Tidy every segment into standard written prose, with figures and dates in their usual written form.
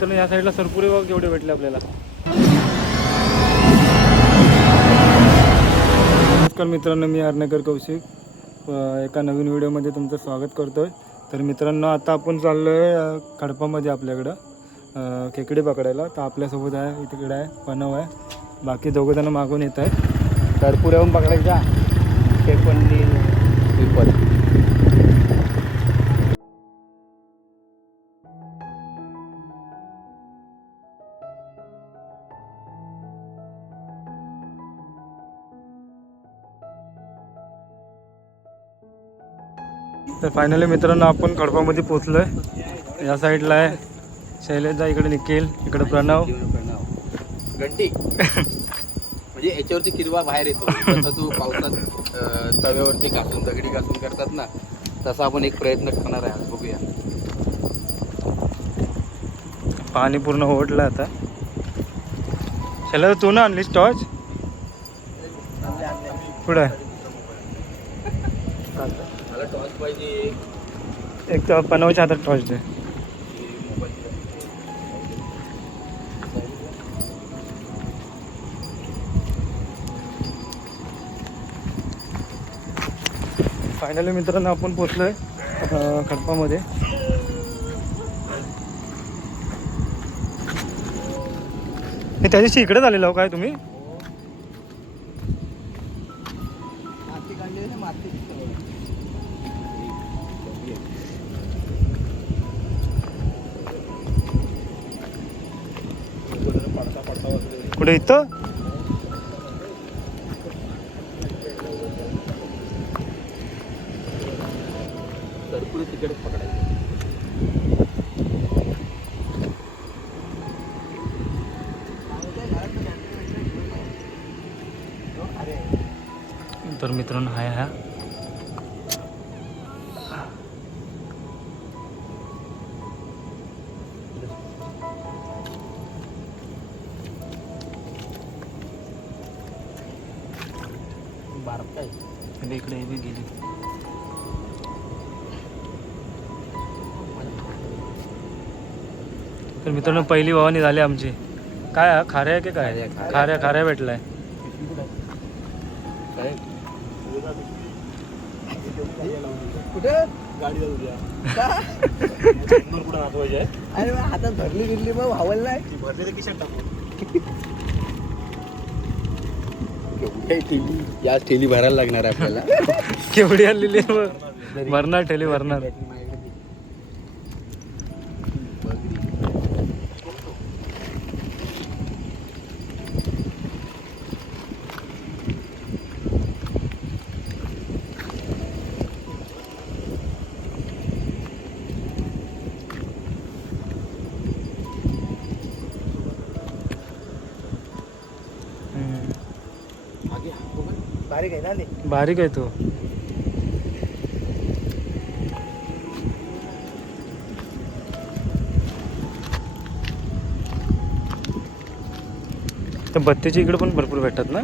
मित्रांनो या साईडला सरपुरे बघ केवढे भेटले आपल्याला. नमस्कार मित्रांनो, मी अर्णकर कौशिक एका नवीन व्हिडिओमध्ये तुमचं स्वागत करतो आहे. तर मित्रांनो आता आपण चाललो आहे खडपामध्ये आपल्याकडं खेकडे पकडायला. तर आपल्यासोबत आहे तिकडे आहे प्रणव आहे, बाकी दोघंजण मागून येत आहे. सरपुऱ्याहून पकडायचा खेपणी पिपल. तर फायनली मित्रांनो आपण खडपामध्ये पोचलो आहे. या साईडला आहे शैलेशदा, इकडे निखिल, इकडे प्रणव. घंटी म्हणजे याच्यावरती किरवा बाहेर येतो. तसं तू पावसात तव्यावरती घासून दगडी घासून करतात ना, तसा आपण एक प्रयत्न करणार आहे. आज बघूया. पाणी पूर्ण ओढलं आता. शैलेश तू ना आणलीस टॉर्च पुढे? मला टॉर्च पाहिजे. एक तर प्रणवच्या हातात टॉर्च दे. फायनली मित्रांनो आपण पोचलोय खडपामध्ये. हे त्या दिवशी इकडे झालेलं हो काय तुम्ही? कुठे इथं? सरपुरी तिकडे पकडायचं. तर मित्रांनो हाय हा बारका आहे. इकडे हे बी गेली. तर मित्रांनो पहिली वाहनी झाली आमची. काय हा खाऱ्या आहे की काय? खाऱ्या भेटलाय. कुठे गाडी अरे हातात भरली बिरली मग भावल नाही भरलेली खिशात टाकू. या ठेली भरायला लागणार आहे आपल्याला. केवढी आणलेली भरणार ठेली भरणार. बारीक आहे ना. बारीक आहे तो. तर बत्तीच्या इकडे पण भरपूर भेटतात ना.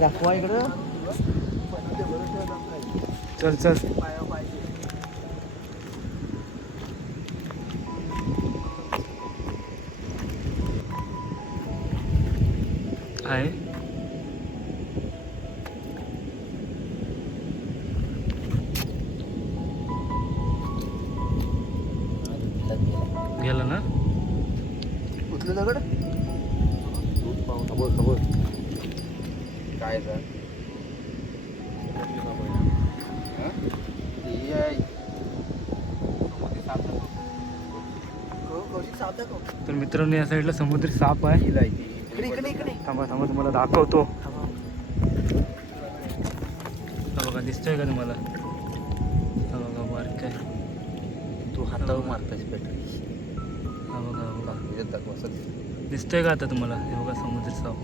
दाखवा इकडं. चल चल. आहे गेला ना. कुठलं दगड? खबर खबर काय सर. तर मित्रांनो या साईडला समुद्री साप आहे. थांबा थांबा तुम्हाला दाखवतो. बघा दिसतोय का तुम्हाला? बघा बारीक आहे. तू हातावर मारतास पेट. हा बघा दिसतोय का आता तुम्हाला? हे बघा समुद्री साप.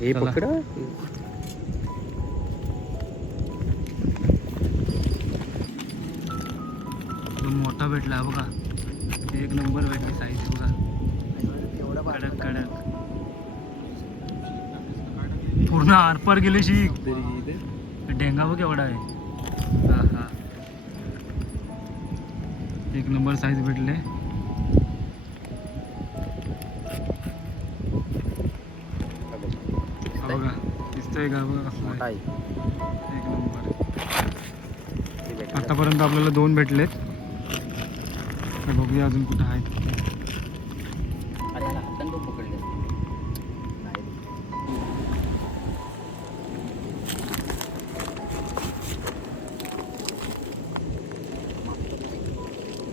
हे पकड. मोठा भेटला बघा. एक नंबर भेटली साईज बघा. कडक कडक पूर्ण आरपार गेली शीक. डेंगा बघ एवढा आहे. हा हा एक नंबर साईज भेटले. बघा दिसतंय का बघा कसं मोठा आहे. आहे. एक नंबर. आतापर्यंत आपल्याला 2 भेटलेत. तर बघूया अजून कुठं आहेत. अरे याला हाताने तो पकडले नाही.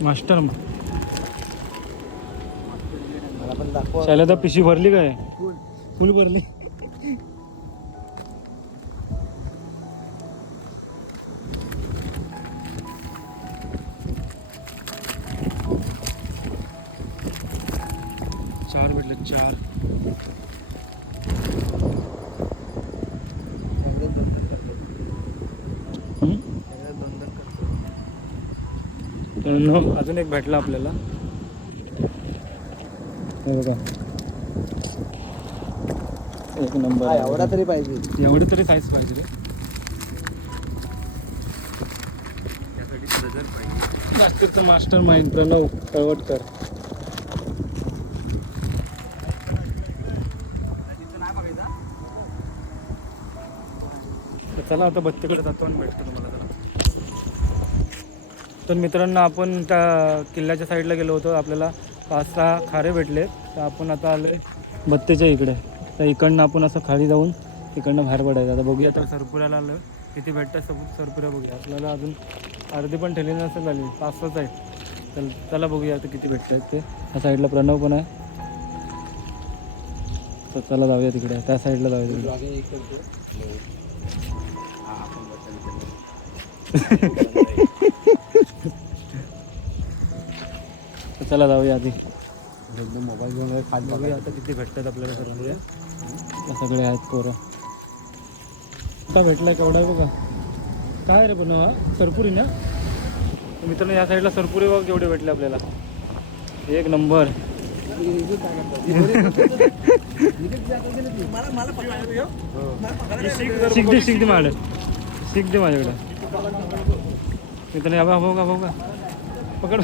मास्टर मला पण दाखवा. शाळेत पिशवी भरली काय? फुल भरली. चार भेटले 4. अजून एक भेटला आपल्याला. हे बघा एक नंबर. एवढा तरी पाहिजे. एवढी तरी साईज पाहिजे रे. त्यासाठी ट्रेजर पाहिजे. मास्टरचा मास्टर माइंड प्रणव कळवटकर. तर चला आता बत्तीकडे जातो आणि भेटतो तुम्हाला जरा. तर मित्रांनो आपण त्या किल्ल्याच्या साईडला गेलो होतो. आपल्याला 5-6 खारे भेटले. तर आपण आता आलोय बत्तीच्या इकडे. तर इकडनं आपण असं खाली जाऊन इकडनं बाहेर पडायचं. आता बघूया आता सरपुऱ्याला आलो किती भेटतं. सरपुऱ्या बघूया. आपल्याला अजून अर्धी पण ठेवली नसेल झाली. 5-6च आहे. तर चला बघूया आता किती भेटतात ते. त्या साईडला प्रणव पण आहे. तर चला जाऊया तिकडे. त्या साईडला जाऊया तिकडे. तर चला जाऊया आधी. एकदम मोबाईल घेऊन खाली बघूया आता किती भेटतात आपल्याला सरपुऱ्या. सगळे आहेत पोरं. आता भेटलाय केवढा आहे बघा. काय रे पण हा सरपुरी ना. मित्रांनो या साईडला सरपुरी बघ केवढे भेटले आपल्याला. एक नंबर. शिक दे माझ्याकडे. शिक दे माझ्याकडे. मित्रांनो या भाऊ का पकड.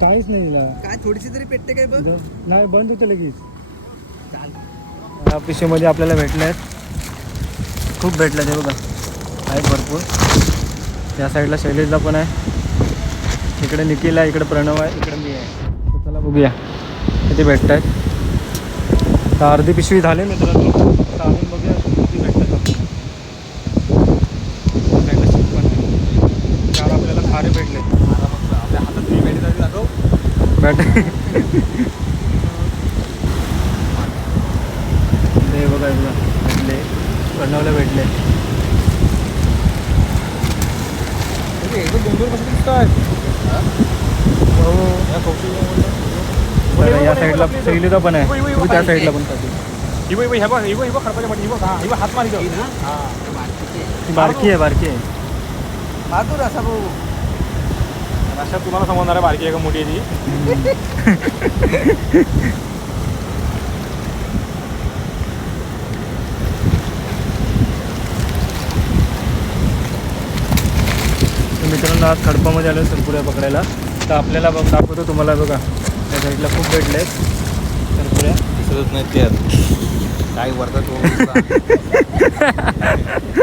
काहीच नाही दिला. काय थोडीशी तरी पेटते काय बघ. नाही बंद होतं लगेच. या पिशवीमध्ये आपल्याला भेटले आहेत. खूप भेटलं ते बघा. आहेत भरपूर. या साईडला शैलेशला पण आहे. इकडे निखिल आहे. इकडे प्रणव आहे. इकडे मी आहे. तर चला बघूया किती भेटत आहेत. तर अर्धी पिशवी झाली मित्रांनो. तर अजून बघूया किती भेटतात आपल्याला. साईडला शिक पण आहे. 4 आपल्याला खारे भेटले. आपल्या हातात तरी भेटत दाखव. ते बघा भेटले. प्रणवला भेटले. या साईडला शैलीचा पण आहे. तुम्ही त्या साईडला पण ती बारकी आहे. बहादूर असा भाऊ. अशा तुम्हाला समजणार आहे बारकी आहे का मोठी आहे ती. मित्रांनो आज खडपामध्ये आलो सरपुऱ्या पकडायला. तर आपल्याला दाखवतो तुम्हाला बघा. त्या साईडला खूप भेटले आहेत सरपुऱ्या. दिसतच नाही त्यात काय वरतात.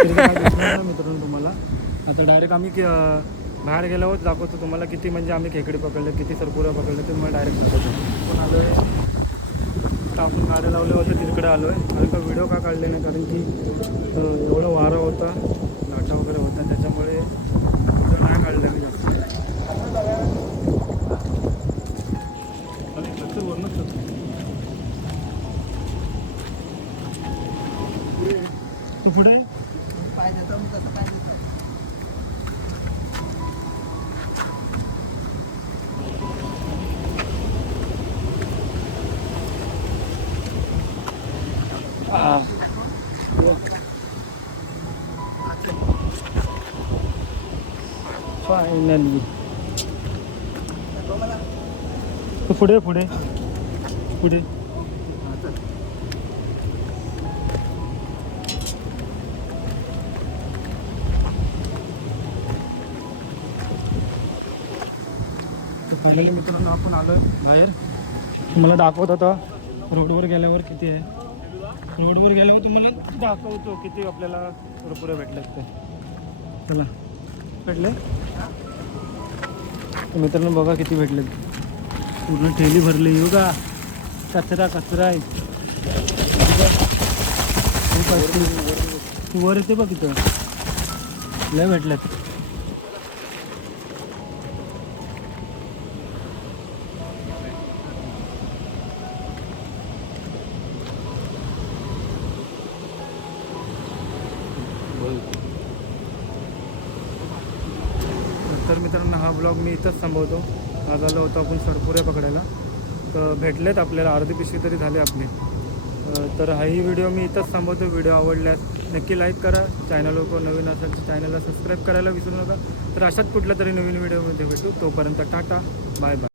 मित्रांनो तुम्हाला आता डायरेक्ट आम्ही बाहेर गेल्यावर दाखवतो तुम्हाला किती म्हणजे आम्ही खेकडे पकडले, किती सरपुऱ्या पकडले ते मला डायरेक्ट दाखवतो. पण आलो आहे तर आपण गाड्या लावले होते तिकडे आलो आहे. आणि का व्हिडिओ का काढले नाही कारण की एवढं वारं होता, लाटा वगैरे होता त्याच्यामुळे व्हिडिओ नाही काढले मी जास्त. तू पुढे फायनली पुढे पुढे पुढे फायनली मित्रांनो आपण आलो बाहेर. तुम्हाला दाखवत होता रोडवर गेल्यावर किती आहे. रोडवर गेल्यावर तुम्हाला दाखवतो किती आपल्याला कुरकुरे भेटलेत ते. चला भेटले तर मित्रांनो बघा किती भेटलेत. पूर्ण ठेली भरली येऊ का. कचरा कचरा आहे. तू वर येते बघ इथं लय भेटल्यात. तर मित्रांनो हा ब्लॉग मी इथंच थांबवतो. आज आलो होतो आपण सरपुरे पकडायला. तर भेटलेत आपल्याला अर्धी पिशवी तरी झाली आपली. तर हाही व्हिडिओ मी इथंच थांबवतो. व्हिडिओ आवडल्यास नक्की लाईक करा. चॅनलवर नवीन असेल तर चॅनलला सबस्क्राईब करायला विसरू नका. तर अशाच कुठल्या तरी नवीन व्हिडिओमध्ये भेटू. तोपर्यंत टाटा बाय बाय.